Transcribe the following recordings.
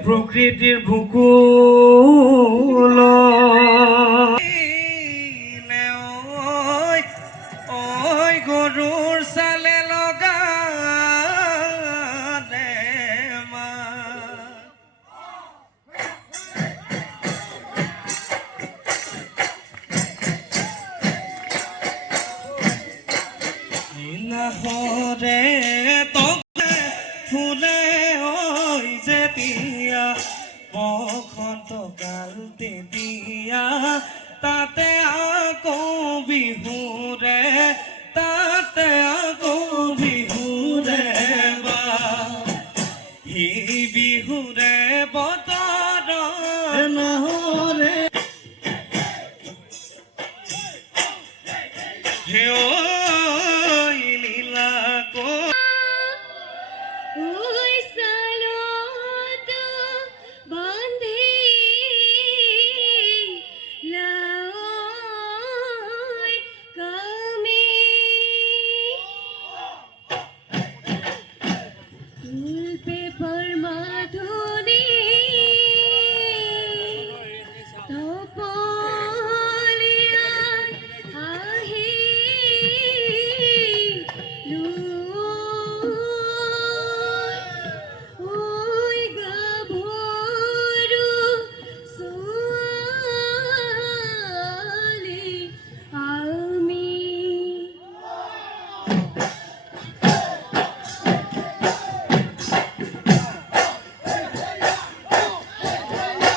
প্ৰকৃতিৰ ভূকুল ওই গৰুৰ সালে লগা হৰে তোকে ফুলে ওই যেতিয়া বসন্ত কাল তেতিয়া তাতে আকৌ বিহুৰে তাতে আকৌ বিহুৰে বা সেই বিহুৰে বতৰ নহৰে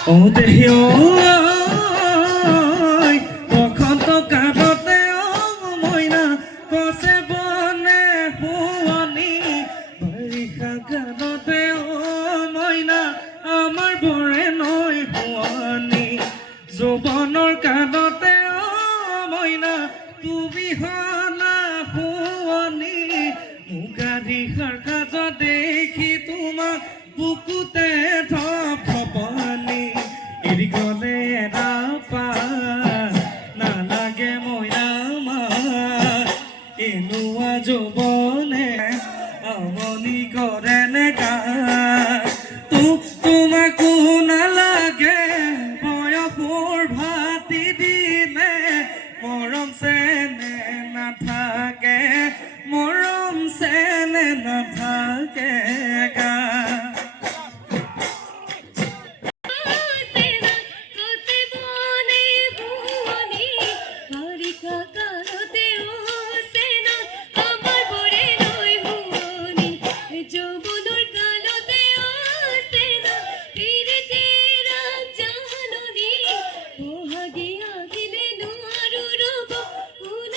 ও দেহি বসন্ত কালতে মইনা কছে বনে শুৱনি বাৰিষা কালতে মইনা আমাৰ বৰে নৈ শুৱনি যৌৱনৰ কালতে মইনা তুমি হলা শুৱনি মুগা দিশাৰ কাজ দেখি তোমাক বুকুতে ধপ ধপনি এৰি গলে নাপা নালাগে মইনা এনুৱা যৌৱনে আমনি কৰে নেকা তোমাকো নালাগে বয়সৰ ভাতি দিলে মৰম চেনে নাথাকে মৰম চেনে নাথাকে গা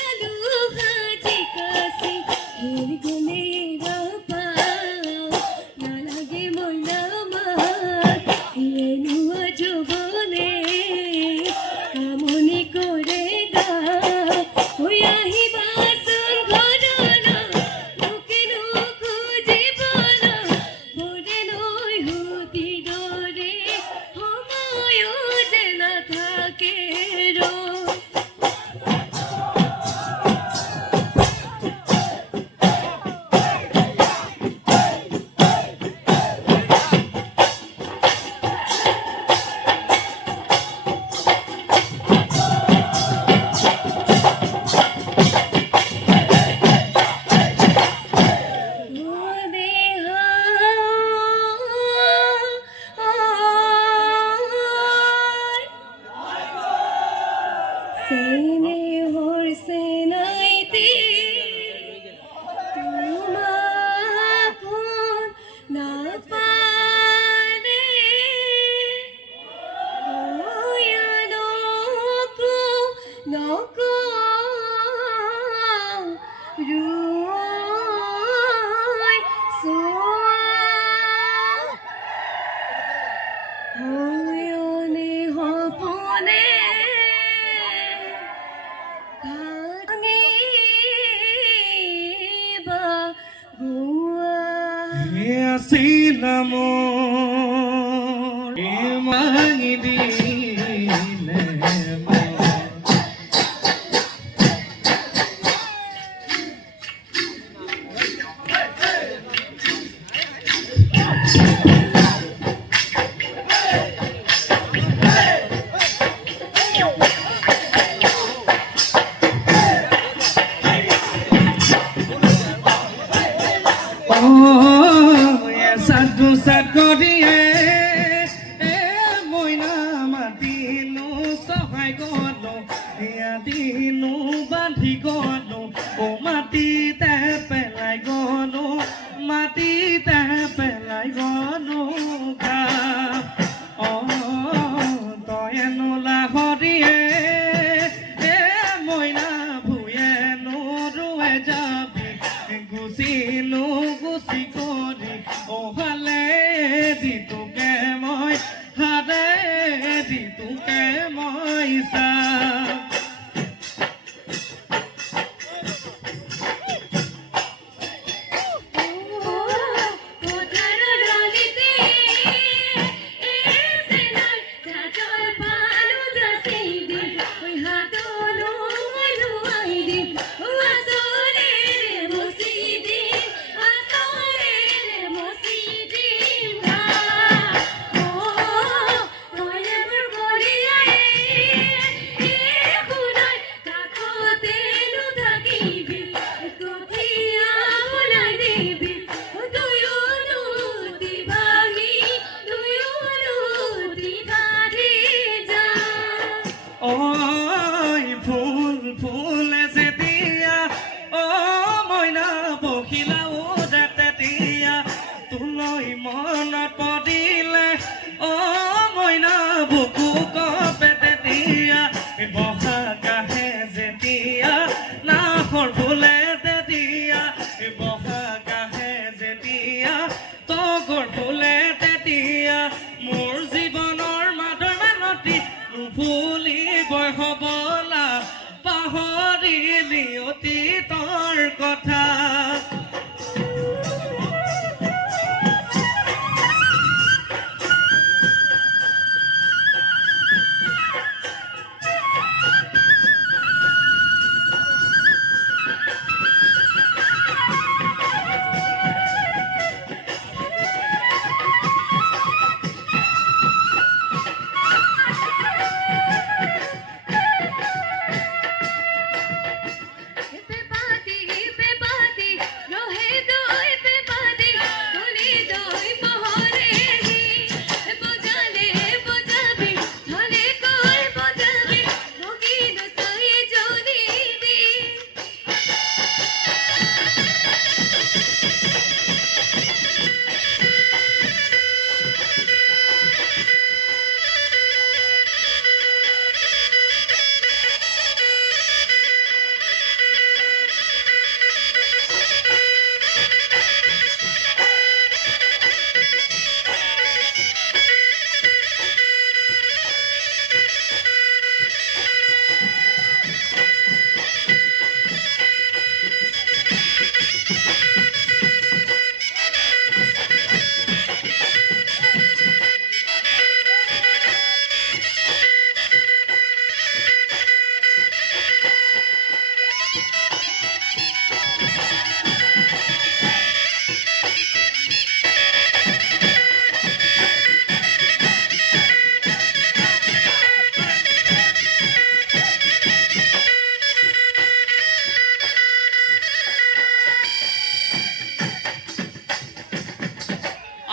Hallelujah. Rồi xóa Hỡi ơi họ phone Kangi ba gua Sin amor mangi dile Satu sakodiye moina matinu sohai gono ya dinu banthi gono o mati te pelai gono mati te pelai gono ka o toyenu la hodiye moina buyenu ruwe jabi gusinu gusikori o hale di tu ke moi hade di tu ke moi sa ôi ফুল ফুলে যেতিয়া ও মইনা বখিলা উদাতে দিয়া তুলৈ মনত পদিলে ও মইনা বুকু কপেতে দিয়া বহাগাহে যেতিয়া নাহৰ ফুলে দিয়া বহাগাহে যেতিয়া তগৰ ফুলে দিয়া মোৰ জীৱনৰ মাদৰ মানতি নুভুলিবই হবলা পাহৰিলি অতীতৰ কথা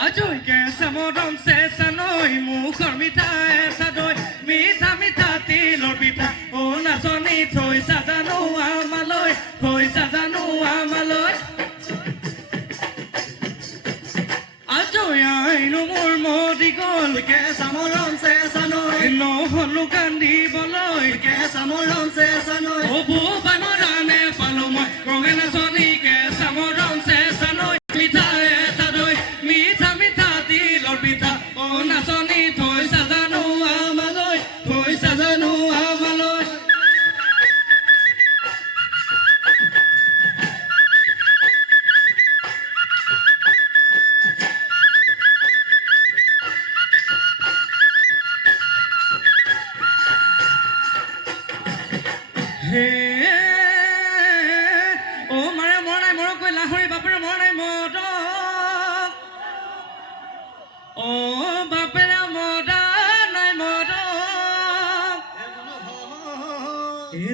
Ajoy ke samodon se sanoi mukhor mitha sadoi mitha mitha tilor pitha ona soni thoi sajanu amaloi ajoy ainu mor modi gol ke samodon se sanoi no holu kandi boloi ke samodon se sanoi obu banodane palomoi rongena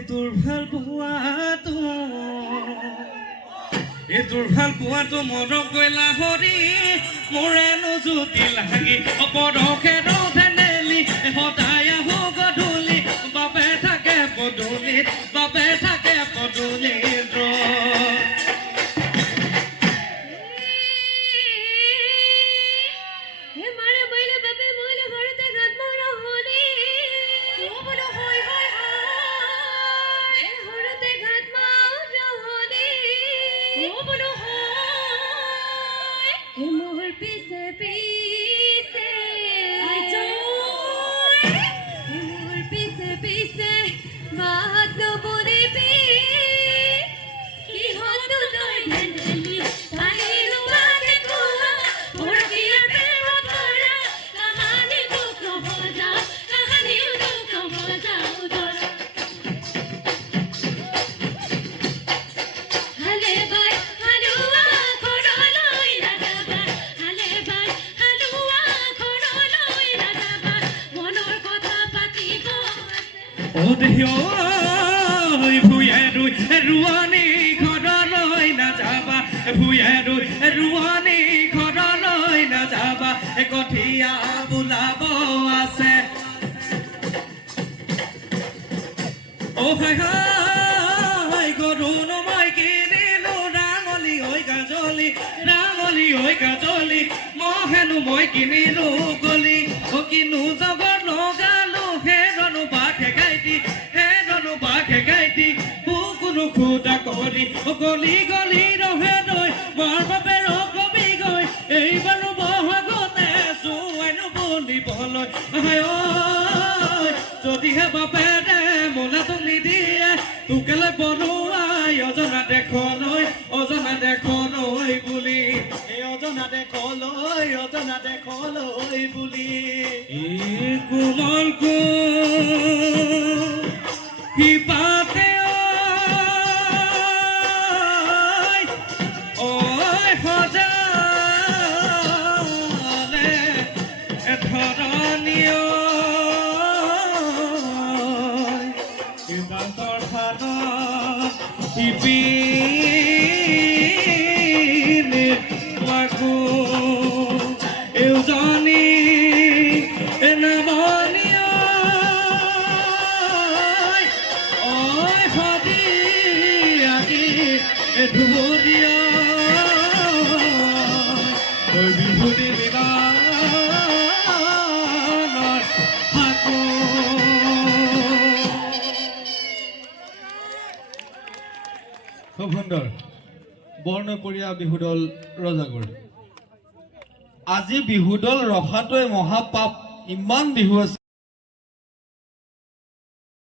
তোৰ ভাল পোৱাটো তোৰ ভাল পোৱাটো মৰম কৈলা হৰি মোৰেনো জুতি লাগি অপদখে ধেনেলি সদায় আহো গধূলি বাপে থাকে পদূলিত বাপে থাকে পদূলিত হে মাৰে বইলে বাপে বইলে ঘৰতে গাত মৰা হলি ও বলো হয় হয় হয় ঘৰতে গাত মৰা হলি ও বলো হয় হে মোর পিছে পিছে আই জয় হে মোর পিছে পিছে বাত নবলিবি কি হতো তই ঢেলি তাই রুয়া দেখুয়া মোর বিয়ার প্রেমত ভরা কাহানি দুঃখ ভজা কাহানি দুঃখ ভজা উদর হালে বাই হালুয়া খড়লই রাজাবা হালে বাই হালুয়া খড়লই রাজাবা মনৰ কথা পাতিব ও দেহিও ভুয়ে ৰুই ৰুয়ানি ঘৰলৈ নাযাবা ভুয়ে ৰুই ৰুয়ানি ঘৰলৈ নাযাবা কঠিয়া বোলাব আছে ও হাই হাই গৰু নমাই কিনিলো ৰাঙলী হৈ গাজলি মহেনো মই কিনিলো গলি ও কিনো জগত লগালো হেৰনো বাঘে গাইটি বুকুনো খুদা কৰি ও গলি ৰহে নৈ মাৰ বাপে ৰকবি গৈ এইবাৰো বহাগতে জোৱাইনো বলিবলৈ হায় ঐ যদিহে বাপে দে মোলাটো নিদিয়ে তোকেলৈ বনোৱাই অজনা দেখলৈ বুলি এই অজনা দেখলৈ বুলি এই কোমল সিপাতে ঐ সজালে ধৰণীয় সিদ্ধান্তৰ থানত শিপিনী মাকো এজনী নামনীয় ঐ সদিয়াগী ধুবুৰীয়া বিভূতি বিমানৰ ফাকো খুব সুন্দৰ বৰ্ণপৰীয়া বিহুদল ৰজাগড় আজি বিহুদল ৰখাটোৱে মহাপাপ ইমান বিহু আছে